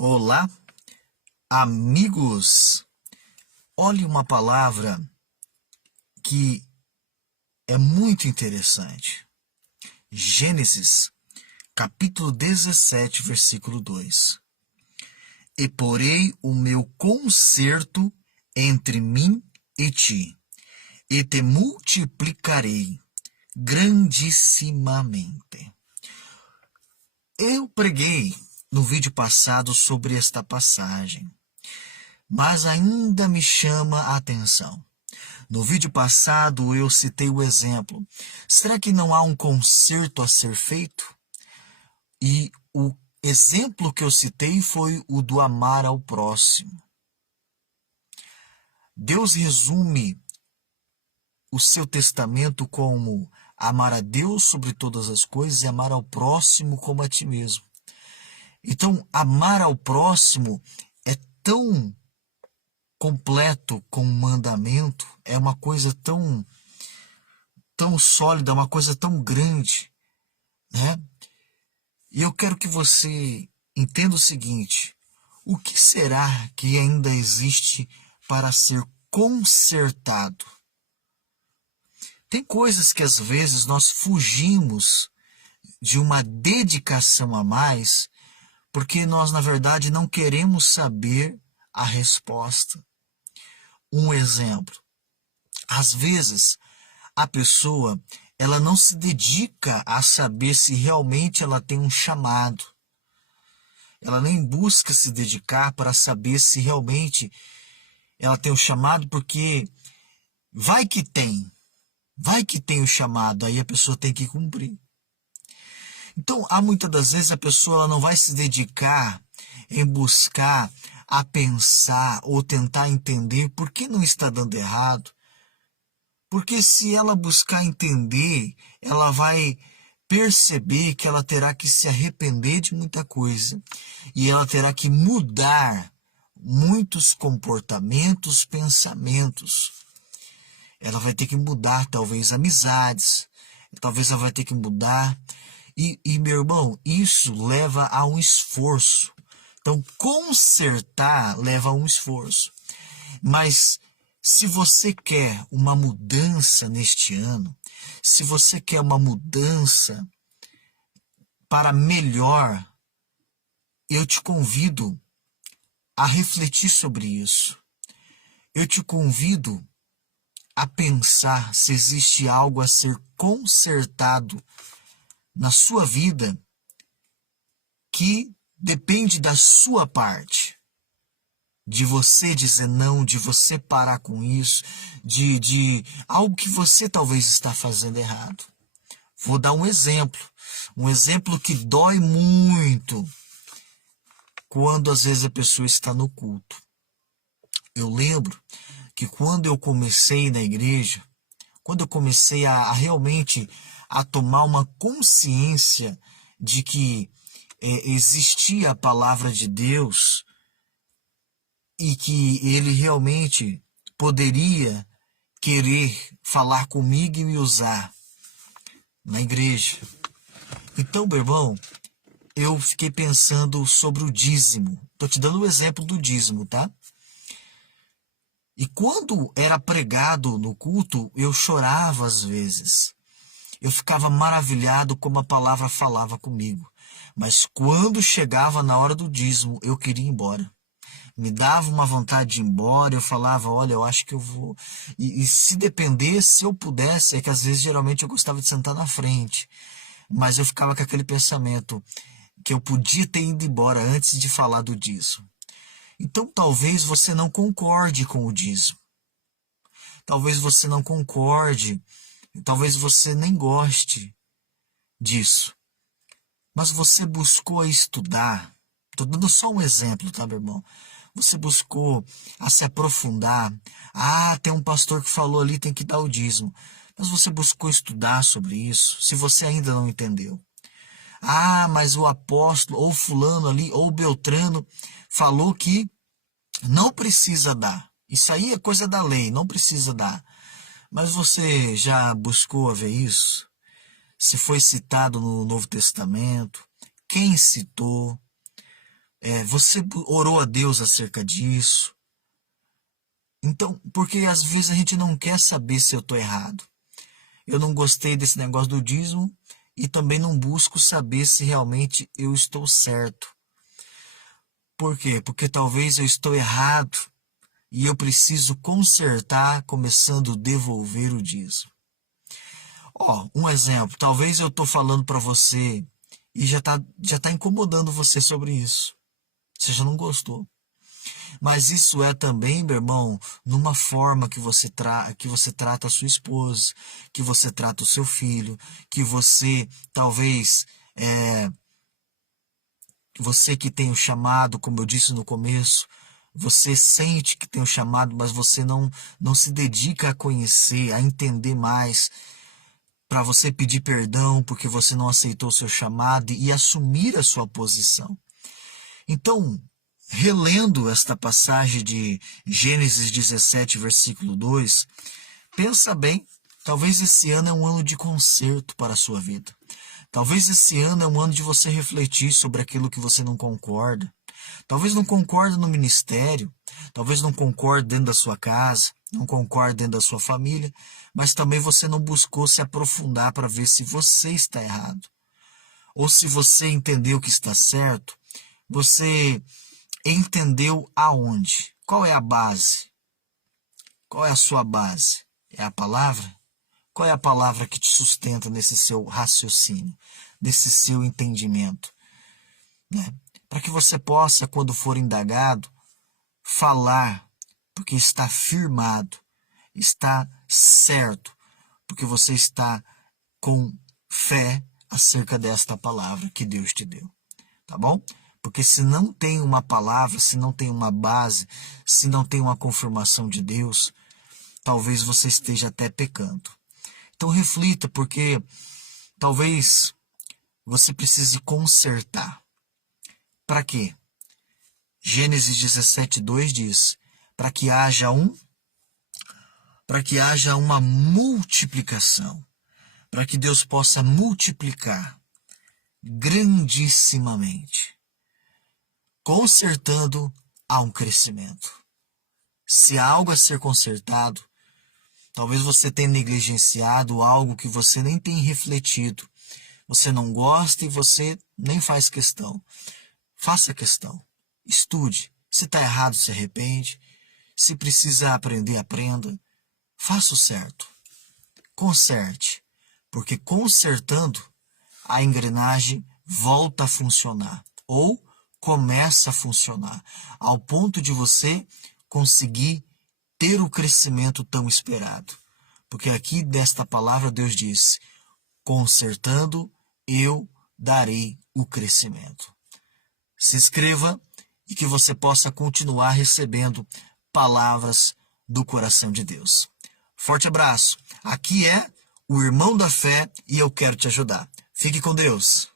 Olá, amigos! Olhe uma palavra que é muito interessante. Gênesis, capítulo 17, versículo 2. E porei o meu concerto entre mim e ti, e te multiplicarei grandissimamente. Eu preguei no vídeo passado sobre esta passagem, mas ainda me chama a atenção. No vídeo passado eu citei o exemplo. Será que não há um conserto a ser feito? E o exemplo que eu citei foi o do amar ao próximo. Deus resume o seu testamento como amar a Deus sobre todas as coisas e amar ao próximo como a ti mesmo. Então, amar ao próximo é tão completo com um mandamento, é uma coisa tão sólida, uma coisa tão grande, né? E eu quero que você entenda o seguinte: o que será que ainda existe para ser consertado? Tem coisas que às vezes nós fugimos de uma dedicação a mais, porque nós, na verdade, não queremos saber a resposta. Um exemplo: às vezes a pessoa ela não se dedica a saber se realmente ela tem um chamado. Ela nem busca se dedicar para saber se realmente ela tem um chamado, porque vai que tem o chamado, aí a pessoa tem que cumprir. Então, há muitas das vezes a pessoa ela não vai se dedicar em buscar a pensar ou tentar entender por que não está dando errado. Porque se ela buscar entender, ela vai perceber que ela terá que se arrepender de muita coisa e ela terá que mudar muitos comportamentos, pensamentos. Ela vai ter que mudar talvez amizades, talvez ela vai ter que mudar. E meu irmão, isso leva a um esforço. Então, consertar leva a um esforço. Mas se você quer uma mudança neste ano, se você quer uma mudança para melhor, eu te convido a refletir sobre isso. Eu te convido a pensar se existe algo a ser consertado na sua vida que depende da sua parte. De você dizer não, de você parar com isso, de algo que você talvez está fazendo errado. Vou dar um exemplo que dói muito quando às vezes a pessoa está no culto. Eu lembro que quando eu comecei na igreja, quando eu comecei a realmente a tomar uma consciência de que existia a palavra de Deus, e que ele realmente poderia querer falar comigo e me usar na igreja. Então, meu irmão, eu fiquei pensando sobre o dízimo. Estou te dando o exemplo do dízimo, tá? E quando era pregado no culto, eu chorava às vezes. Eu ficava maravilhado como a palavra falava comigo. Mas quando chegava na hora do dízimo, eu queria ir embora. Me dava uma vontade de ir embora, eu falava, olha, eu acho que eu vou. E se dependesse, se eu pudesse, é que às vezes geralmente eu gostava de sentar na frente. Mas eu ficava com aquele pensamento que eu podia ter ido embora antes de falar do dízimo. Então talvez você não concorde com o dízimo. Talvez você não concorde, talvez você nem goste disso. Mas você buscou estudar. Estou dando só um exemplo, tá, meu irmão? Você buscou a se aprofundar. Ah, tem um pastor que falou ali, tem que dar o dízimo. Mas você buscou estudar sobre isso, se você ainda não entendeu. Ah, mas o apóstolo, ou fulano ali, ou Beltrano, falou que não precisa dar. Isso aí é coisa da lei, não precisa dar. Mas você já buscou a ver isso? Se foi citado no Novo Testamento? Quem citou? Você orou a Deus acerca disso? Então, porque às vezes a gente não quer saber se eu estou errado. Eu não gostei desse negócio do dízimo e também não busco saber se realmente eu estou certo. Por quê? Porque talvez eu estou errado e eu preciso consertar, começando a devolver o dízimo. Um exemplo. Talvez eu estou falando para você e já tá incomodando você sobre isso. Você já não gostou. Mas isso é também, meu irmão, numa forma que você trata a sua esposa, que você trata o seu filho, que você talvez você que tem o chamado, como eu disse no começo, você sente que tem o chamado, mas você não se dedica a conhecer, a entender mais, para você pedir perdão porque você não aceitou o seu chamado e assumir a sua posição. Então, relendo esta passagem de Gênesis 17, versículo 2, pensa bem, talvez esse ano é um ano de conserto para a sua vida. Talvez esse ano é um ano de você refletir sobre aquilo que você não concorda. Talvez não concorde no ministério, talvez não concorde dentro da sua casa, não concorde dentro da sua família, mas também você não buscou se aprofundar para ver se você está errado. Ou se você entendeu que está certo, você entendeu aonde? Qual é a base? Qual é a sua base? É a palavra? Qual é a palavra que te sustenta nesse seu raciocínio, nesse seu entendimento? Né? Para que você possa, quando for indagado, falar, porque está firmado, está certo, porque você está com fé acerca desta palavra que Deus te deu. Tá bom? Porque se não tem uma palavra, se não tem uma base, se não tem uma confirmação de Deus, talvez você esteja até pecando. Então reflita, porque talvez você precise consertar. Para quê? Gênesis 17:2 diz: para que haja uma multiplicação, para que Deus possa multiplicar grandissimamente. Consertando, há um crescimento. Se há algo a ser consertado, talvez você tenha negligenciado algo que você nem tem refletido. Você não gosta e você nem faz questão. Faça questão. Estude. Se está errado, se arrepende. Se precisa aprender, aprenda. Faça o certo. Conserte. Porque consertando, a engrenagem volta a funcionar. Ou começa a funcionar. Ao ponto de você conseguir ter o crescimento tão esperado. Porque aqui desta palavra Deus diz: consertando, eu darei o crescimento. Se inscreva e que você possa continuar recebendo palavras do coração de Deus. Forte abraço. Aqui é o Irmão da Fé e eu quero te ajudar. Fique com Deus.